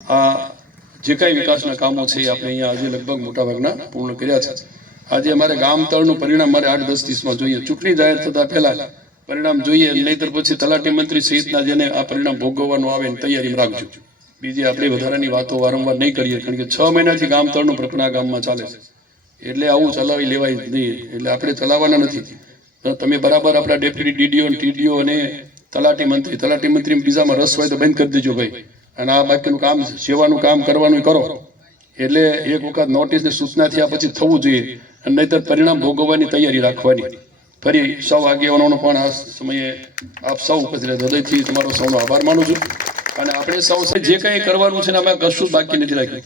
આ જે કાંઈ વિકાસના કામો છે એ આપણે અહીંયા આજે લગભગ મોટાભાગના પૂર્ણ કર્યા છે. આજે અમારે ગામ તળનું પરિણામ મારે 8-10 દિવસમાં જોઈએ. ચૂંટણી જાહેર થતા પહેલા પરિણામ જોઈએ, નહીંતર પછી તલાટી મંત્રી સહિતના જેને આ પરિણામ ભોગવવાનું આવે એની તૈયારીમાં રાખજો. બીજી આપણે વધારાની વાતો વારંવાર નહીં કરીએ, કારણ કે 6 મહિનાથી ગામ તળનું પ્રકરણ આ ગામમાં ચાલે છે. એટલે આવું ચલાવી લેવાય નહીં. એટલે આપણે ચલાવવાના નથી. તમે બરાબર આપણા ડેપ્યુટી ડીડીઓ ટીડીઓ અને તલાટી મંત્રી બીજામાં રસ હોય તો બંધ કરી દેજો ભાઈ, અને આ બાકીનું કામ સેવાનું કામ કરવાનું કરો. એટલે એક વખત નોટિસની સૂચના થયા પછી થવું જોઈએ, અને નહીંતર પરિણામ ભોગવવાની તૈયારી રાખવાની. ફરી સૌ આગેવાનોનો પણ આ સમયે આપ સૌ ઉપસ્થિત હૃદયથી તમારો સૌનો આભાર માનું છું. અને આપણે સૌ જે કંઈ કરવાનું છે ને અમે કશું બાકી નથી રાખ્યું.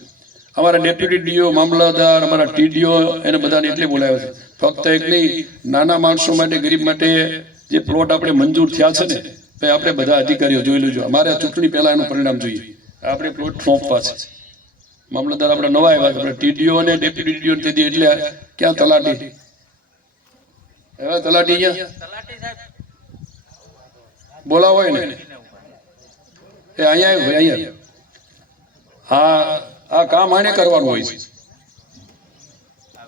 અમારા ડેપ્યુટી ડીઓ, મામલતદાર, અમારા ટીડીઓ એને બધાને એટલે બોલાવ્યા છે. ફક્ત એક નહીં, નાના માણસો માટે, ગરીબ માટે જે પ્લોટ આપણે મંજૂર થયા છે ને, ભાઈ આપણે બધા અધિકારીઓ જોઈ લેજો. અમારે ચૂંટણી પહેલા એનું પરિણામ જોઈએ. આપણે પ્લોટ સોંપવા છે. મામલતદાર આપણે નવા આવ્યા છે, આપણે ટીડીઓ અને ડેપ્યુટી ડીઓ તેથી એટલે ક્યાં તલાટી તલાટી અહીંયા બોલાવો હોય ને એ અહીંયા ભાઈ અહીંયા આ કામ આને કરવાનું હોય છે.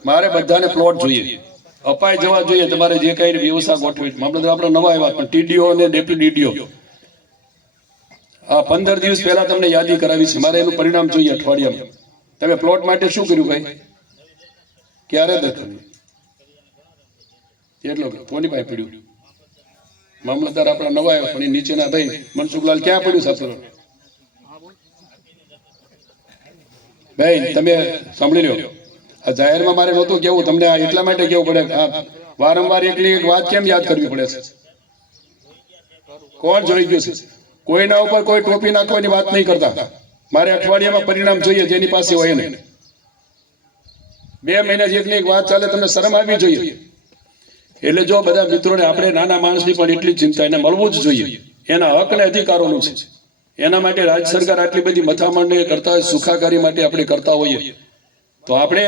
મારે બધાને પ્લોટ જોઈએ, અપાઈ જવા જોઈએ. તમારે જે કઈ વ્યવસ્થા ગોઠવી. મામલતદાર આપણે નવા આવ્યા, પણ ટીડીઓ અને ડેપ્યુટી ડીડીઓ આ 15 દિવસ પહેલા તમને યાદી કરાવી છે. મારે એનું પરિણામ જોઈએ અઠવાડિયામાં. તમે પ્લોટ માટે શું કર્યું ભાઈ? ક્યારે દખલ એટલો કોની પાસે પડ્યું? મામલતદાર આપણા નવા આવ્યા, પણ એ નીચેના ભાઈ મનસુખલાલ ક્યાં પડ્યું સાહેબ? ભાઈ તમે સાંભળી લો, આ જાહેરમાં મારે નહોતું કેવું તમને, આ એટલા માટે કેવું પડે. વારંવાર એકલી એક વાત કેમ યાદ કરવી પડે છે? કોણ જોઈ ગયું છે? કોઈના ઉપર કોઈ ટોપી નાખવાની વાત નહીં કરતા. મારે અઠવાડિયામાં પરિણામ જોઈએ, જેની પાસે હોય ને. 2 મહિના જેટલી એક વાત ચાલે, તમને શરમ આવવી જોઈએ. એટલે જો બધા મિત્રોને આપણે નાના માણસની પણ એટલી ચિંતા, એને મળવું જ જોઈએ. એના હક અને અધિકારોનું છે. એના માટે રાજ્ય સરકાર આટલી બધી મથામણ કરતા હોય, સુખાકારી માટે આપણે કરતા હોઈએ, તો આપણે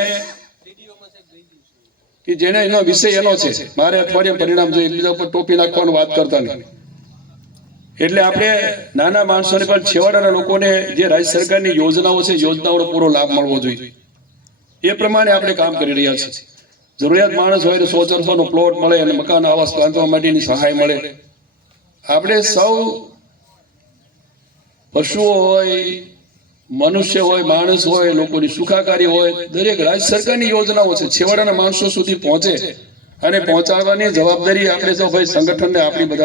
કે જેને એનો વિષય એનો છે, મારે અઠવાડિયે પરિણામ જોઈએ, બીજા ઉપર ટોપી નાખવાનું વાત કરતા નહીં. એટલે આપણે નાના માણસોને પણ છેવાડાના લોકોને જે રાજ્ય સરકારની યોજનાઓ છે, યોજનાઓનો પૂરો લાભ મળવો જોઈએ. એ પ્રમાણે આપણે કામ કરી રહ્યા છીએ. જરૂરિયાત માણસ હોય તો 100-400 નો પ્લોટ મળે અને મકાન આવાસ બાંધવા માટેની સહાય મળે. આપણે સૌ પશુઓ હોય, મનુષ્ય હોય, માણસ હોય, લોકોની સુખાકારી હોય, દરેક રાજ્ય સરકારની યોજનાઓ છે છેવાડાના માણસો સુધી પહોંચે, અને પહોંચાડવાની જવાબદારી આપણે સૌ ભાઈ સંગઠનને આપણી બધા